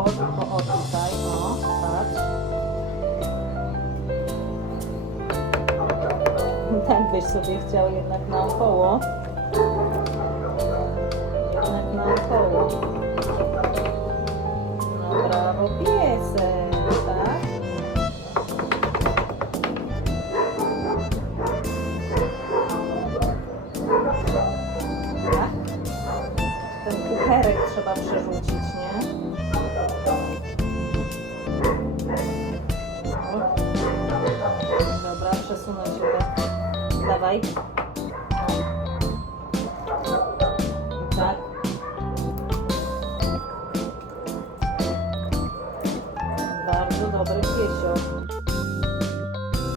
naokoło, tylko o tutaj, o, patrz. Tak byś sobie chciał jednak naokoło. Jednak naokoło. No brawo piesek, tak? Tak? Ten kucherek trzeba przerzucić, засунуть сюда. Давай.